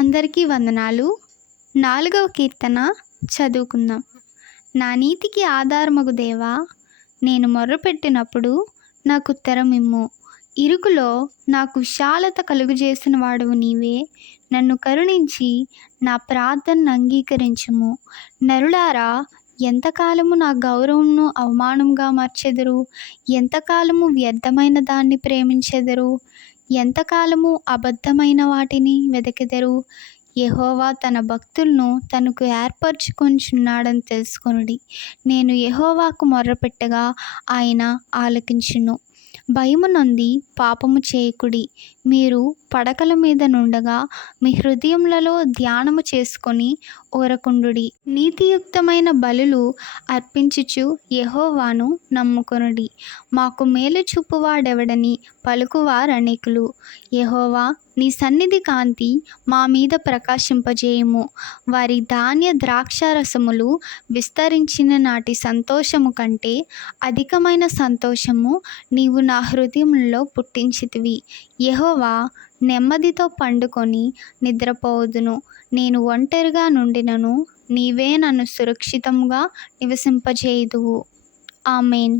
అందరికీ వందనాలు. 4వ కీర్తన చదువుకుందాం. నా నీతికి ఆధారమగు దేవా, నేను మొర్రపెట్టినప్పుడు నాకుత్తరమిమ్ము. ఇరుకులో నాకు విశాలత కలుగజేసిన వాడవు నీవే. నన్ను కరుణించి నా ప్రార్థనను అంగీకరించుము. నరులారా, ఎంతకాలము నా గౌరవమును అవమానంగా మార్చెదరు? ఎంతకాలము వ్యర్థమైన దాన్ని ప్రేమించెదరు? ఎంతకాలము అబద్ధమైన వాటిని వెదకెదరు? యెహోవా తన భక్తులను తనకు ఏర్పరచుకొనుచున్నాడని తెలుసుకొనుడి. నేను యెహోవాకు మొర్రపెట్టగా ఆయన ఆలకించును. భయము నొంది పాపము చేయకుడి. మీరు పడకల మీద నుండగా మీ హృదయములలో ధ్యానము చేసుకొని ఊరకుండుడి. నీతియుక్తమైన బలులు అర్పించుచు యెహోవాను నమ్ముకొనుడి. మాకు మేలు చూపువాడెవడని పలుకువారనేకులు. యెహోవా, నీ సన్నిధి కాంతి మా మీద ప్రకాశింపజేయుము. వారి ధాన్య ద్రాక్షారసములు విస్తరించిన నాటి సంతోషము కంటే అధికమైన సంతోషము నీవు నా హృదయంలో పుట్టించితివి. యెహోవా, నెమ్మదితో పండుకొని నిద్రపోవుదును. నేను ఒంటరిగా నుండినను నీవే నన్ను సురక్షితంగా నివసింపజేయుదువు. ఆమేన్.